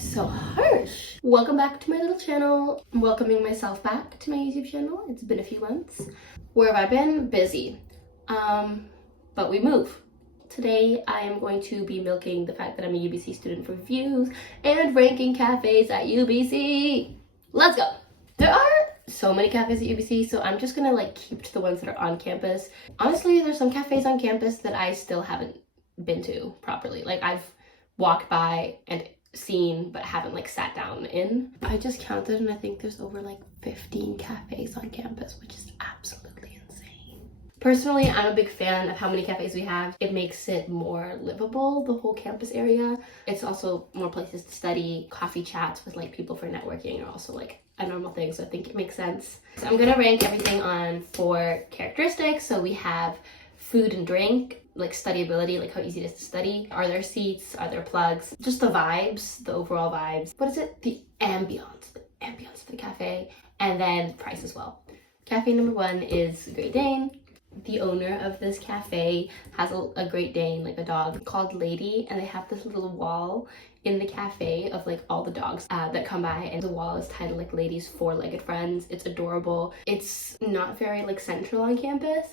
is so harsh. Welcome back to my little channel. I'm welcoming myself back to my YouTube channel. It's been a few months. Where have I been? Busy. But we move. Today I am going to be milking the fact that I'm a UBC student for views and ranking cafes at UBC. Let's go. There are so many cafes at UBC, so I'm just gonna like keep to the ones that are on campus. Honestly, there's some cafes on campus that I still haven't been to properly. Like I've walked by and seen but haven't like sat down in. I just counted and I think there's over like 15 cafes on campus, which is absolutely insane. Personally, I'm a big fan of how many cafes we have. It makes it more livable, the whole campus area. It's also more places to study. Coffee chats with like people for networking are also like a normal thing, so I think it makes sense. So I'm gonna rank everything on 4 characteristics. So we have food and drink, like studyability, like how easy it is to study. Are there seats? Are there plugs? Just the vibes, the overall vibes. What is it? The ambiance of the cafe, and then price as well. Cafe number 1 is Great Dane. The owner of this cafe has a Great Dane, like a dog called Lady, and they have this little wall in the cafe of like all the dogs that come by, and the wall is titled like Lady's 4-legged friends. It's adorable. It's not very like central on campus,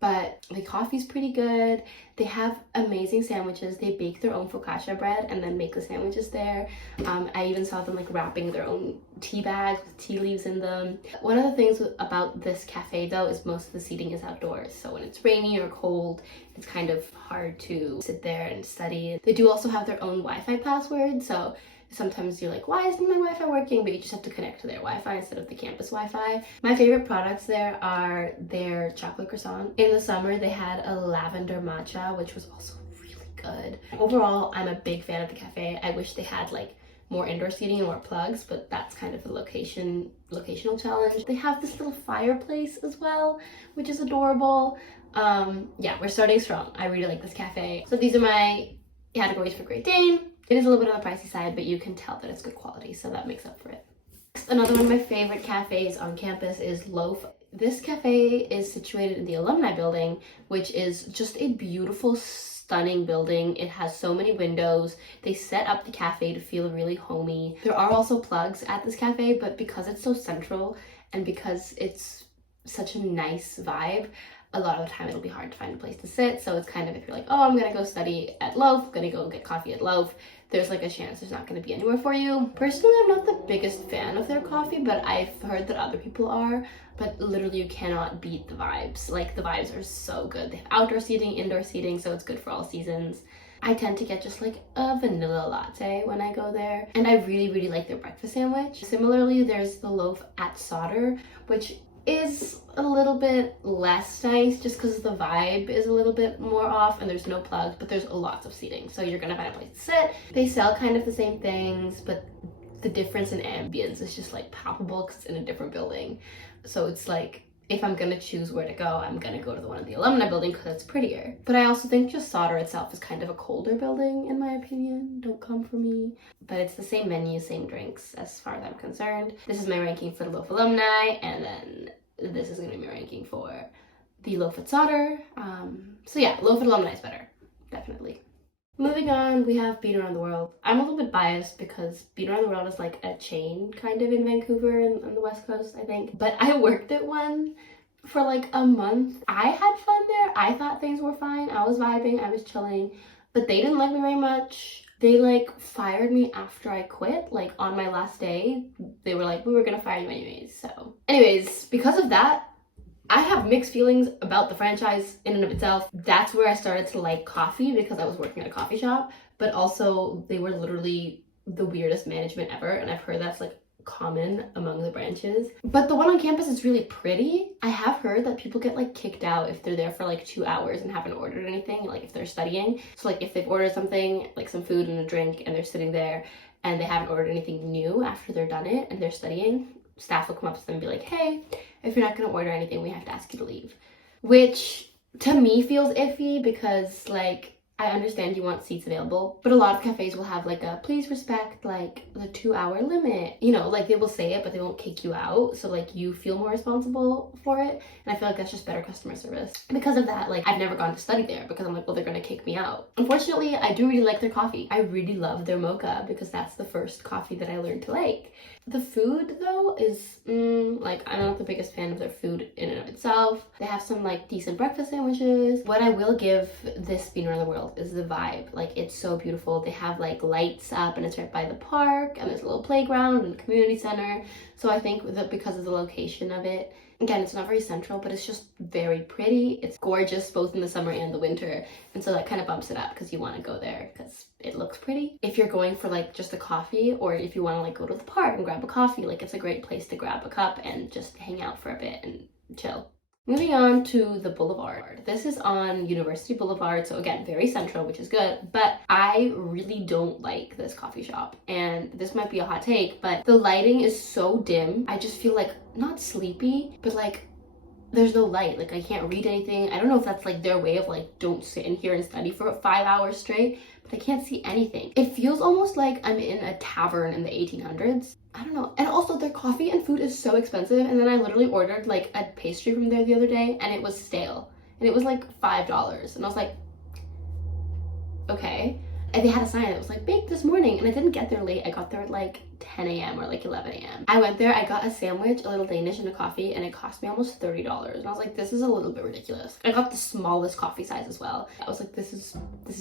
but the coffee's pretty good. They have amazing sandwiches. They bake their own focaccia bread and then make the sandwiches there. I even saw them like wrapping their own tea bags with tea leaves in them. One of the things about this cafe though is most of the seating is outdoors. So when it's rainy or cold, it's kind of hard to sit there and study. They do also have their own Wi-Fi password. So sometimes you're like, why isn't my Wi-Fi working? But you just have to connect to their Wi-Fi instead of the campus Wi-Fi. My favorite products there are their chocolate croissant. In the summer, they had a lavender matcha, which was also really good. Overall, I'm a big fan of the cafe. I wish they had like more indoor seating and more plugs, but that's kind of the locational challenge. They have this little fireplace as well, which is adorable. Yeah, we're starting strong. I really like this cafe. So these are my categories for Great Dane. It is a little bit on the pricey side, but you can tell that it's good quality, so that makes up for it. Another one of my favorite cafes on campus is Loaf. This cafe is situated in the alumni building, which is just a beautiful, stunning building. It has so many windows. They set up the cafe to feel really homey. There are also plugs at this cafe, but because it's so central and because it's such a nice vibe, a lot of the time it'll be hard to find a place to sit. So it's kind of, if you're like, oh, I'm gonna go study at Loaf, I'm gonna go get coffee at Loaf, there's like a chance there's not gonna be anywhere for you. Personally, I'm not the biggest fan of their coffee, but I've heard that other people are. But literally you cannot beat the vibes. Like the vibes are so good. They have outdoor seating, indoor seating, so it's good for all seasons. I tend to get just like a vanilla latte when I go there. And I really, really like their breakfast sandwich. Similarly, there's the Loaf at Solder, which is a little bit less nice just because the vibe is a little bit more off and there's no plugs, but there's lots of seating, so you're gonna find a place to sit. They sell kind of the same things, but the difference in ambience is just like palpable because it's in a different building. So it's like, if I'm gonna choose where to go, I'm gonna go to the one in the alumni building because it's prettier. But I also think just Solder itself is kind of a colder building in my opinion. Don't come for me. But it's the same menu, same drinks as far as I'm concerned. This is my ranking for the Loaf alumni, and then this is gonna be my ranking for the Loaf at Solder. So yeah, Loaf at alumni is better, definitely. Moving on, we have Bean Around the World. I'm a little bit biased because Bean Around the World is like a chain kind of in Vancouver and on the West Coast, I think. But I worked at one for like a month. I had fun there. I thought things were fine. I was vibing, I was chilling, but they didn't like me very much. They like fired me after I quit, like on my last day. They were like, we were gonna fire you anyways. So anyways, because of that, I have mixed feelings about the franchise in and of itself. That's where I started to like coffee because I was working at a coffee shop, but also they were literally the weirdest management ever, and I've heard that's like common among the branches. But the one on campus is really pretty. I have heard that people get like kicked out if they're there for like 2 hours and haven't ordered anything, like if they're studying. So like if they've ordered something, like some food and a drink, and they're sitting there and they haven't ordered anything new after they're done it and they're studying, staff will come up to them and be like, hey, if you're not going to order anything, we have to ask you to leave. Which to me feels iffy because like I understand you want seats available, but a lot of cafes will have like a please respect like the 2-hour limit. You know, like they will say it, but they won't kick you out. So like you feel more responsible for it. And I feel like that's just better customer service. And because of that, like I've never gone to study there because I'm like, well, they're gonna kick me out. Unfortunately, I do really like their coffee. I really love their mocha because that's the first coffee that I learned to like. The food though is like I'm not the biggest fan of their food in and of itself. They have some like decent breakfast sandwiches. What I will give this Beaner in the World is the vibe. Like it's so beautiful. They have like lights up and it's right by the park and there's a little playground and community center. So I think that because of the location of it, again, it's not very central, but it's just very pretty. It's gorgeous both in the summer and the winter. And so that kind of bumps it up because you want to go there because it looks pretty. If you're going for like just a coffee or if you want to like go to the park and grab a coffee, like it's a great place to grab a cup and just hang out for a bit and chill. Moving on to the Boulevard. This is on University Boulevard, so again, very central, which is good, but I really don't like this coffee shop. And this might be a hot take, but the lighting is so dim. I just feel like, not sleepy, but like there's no light. Like I can't read anything. I don't know if that's like their way of like, don't sit in here and study for 5 hours straight, but I can't see anything. It feels almost like I'm in a tavern in the 1800s. I don't know. And also their coffee and food is so expensive. And then I literally ordered like a pastry from there the other day and it was stale. And it was like $5. And I was like, okay. And they had a sign that was like baked this morning and I didn't get there late. I got there at like 10 a.m. or like 11 a.m. I went there, I got a sandwich, a little Danish and a coffee, and it cost me almost $30. And I was like, this is a little bit ridiculous. I got the smallest coffee size as well. I was like, this is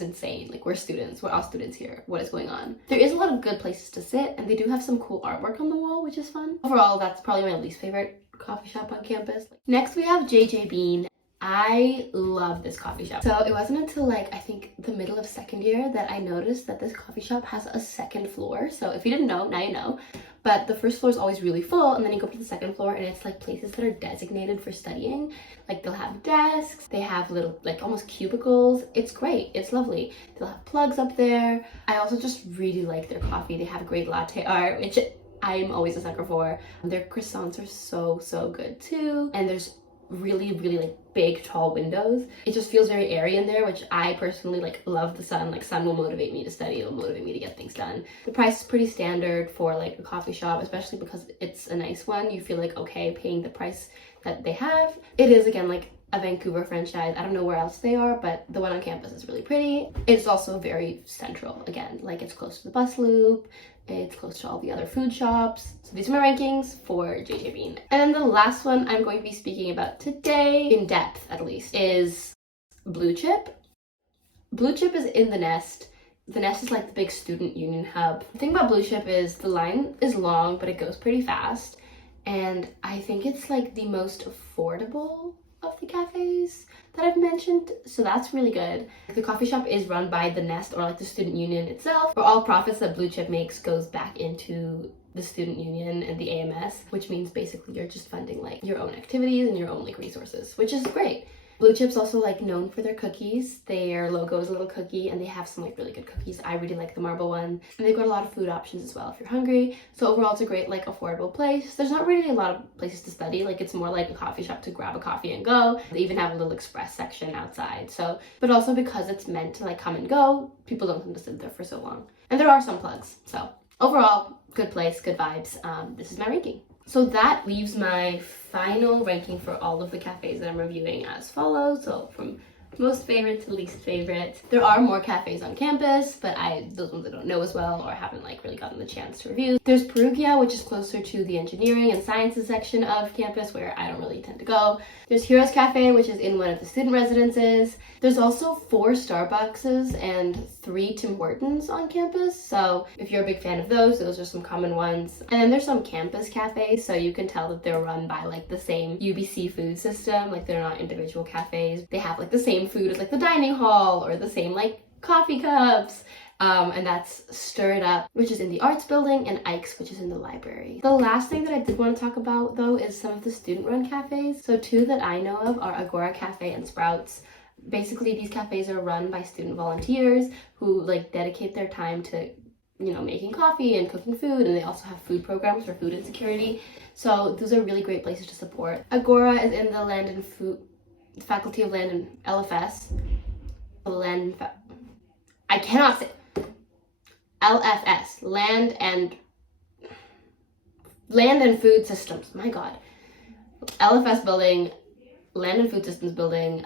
insane. Like we're students, we're all students here. What is going on? There is a lot of good places to sit and they do have some cool artwork on the wall, which is fun. Overall, that's probably my least favorite coffee shop on campus. Next we have JJ Bean. I love this coffee shop. So it wasn't until like I think the middle of second year that I noticed that this coffee shop has a second floor. So if you didn't know, now you know. But the first floor is always really full and then you go to the second floor and it's like places that are designated for studying. Like they'll have desks, they have little like almost cubicles. It's great, it's lovely. They'll have plugs up there. I also just really like their coffee. They have great latte art, which I'm always a sucker for. Their croissants are so good too. And there's really like big tall windows. It just feels very airy in there, which I personally like love the sun. Like sun will motivate me to study, it'll motivate me to get things done. The price is pretty standard for like a coffee shop, especially because it's a nice one. You feel like okay paying the price that they have. It is again like a Vancouver franchise. I don't know where else they are, but the one on campus is really pretty. It's also very central again, like it's close to the bus loop. It's close to all the other food shops. So these are my rankings for JJ Bean. And then the last one I'm going to be speaking about today, in depth at least, is Blue Chip. Blue Chip is in the Nest. The Nest is like the big student union hub. The thing about Blue Chip is the line is long, but it goes pretty fast. And I think it's like the most affordable of the cafes that I've mentioned, so that's really good. The coffee shop is run by the Nest or like the student union itself, where all profits that Blue Chip makes goes back into the student union and the AMS, which means basically you're just funding like your own activities and your own like resources, which is great. Blue Chip's also like known for their cookies. Their logo is a little cookie and they have some like really good cookies. I really like the marble one. And they've got a lot of food options as well if you're hungry. So overall it's a great like affordable place. There's not really a lot of places to study. Like it's more like a coffee shop to grab a coffee and go. They even have a little express section outside. So, but also because it's meant to like come and go, people don't tend to sit there for so long. And there are some plugs. So overall, good place, good vibes. This is my ranking. So that leaves my final ranking for all of the cafes that I'm reviewing as follows. So from most favorite to least favorite. There are more cafes on campus, but those ones I don't know as well or haven't like really gotten the chance to review. There's Perugia, which is closer to the engineering and sciences section of campus where I don't really tend to go. There's Heroes Cafe, which is in one of the student residences. There's also 4 Starbuckses and 3 Tim Hortons on campus. So if you're a big fan of those are some common ones. And then there's some campus cafes, so you can tell that they're run by like the same UBC food system. Like they're not individual cafes. They have like the same food as like the dining hall or the same like coffee cups. And that's Stir It Up, which is in the arts building, and Ike's, which is in the library. The last thing that I did want to talk about though is some of the student-run cafes. So 2 that I know of are Agora Cafe and Sprouts. Basically these cafes are run by student volunteers who like dedicate their time to, you know, making coffee and cooking food, and they also have food programs for food insecurity. So those are really great places to support. Agora is in the Faculty of Land and LFS. I cannot say LFS, Land and Food Systems. My God. LFS building, Land and Food Systems building.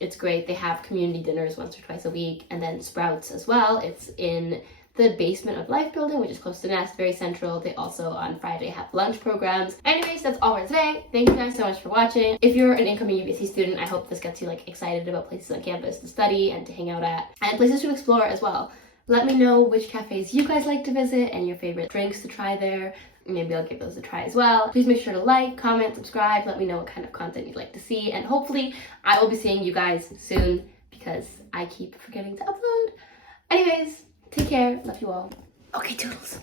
It's great. They have community dinners once or twice a week, and then Sprouts as well. It's in the basement of Life building, which is close to Nest, very central. They also on Friday have lunch programs. Anyways, that's all for today. Thank you guys so much for watching. If you're an incoming UBC student, I hope this gets you like excited about places on campus to study and to hang out at, and places to explore as well. Let me know which cafes you guys like to visit and your favorite drinks to try there. Maybe I'll give those a try as well. Please make sure to like, comment, subscribe. Let me know what kind of content you'd like to see. And hopefully I will be seeing you guys soon because I keep forgetting to upload. Anyways, take care. Love you all. Okay, toodles.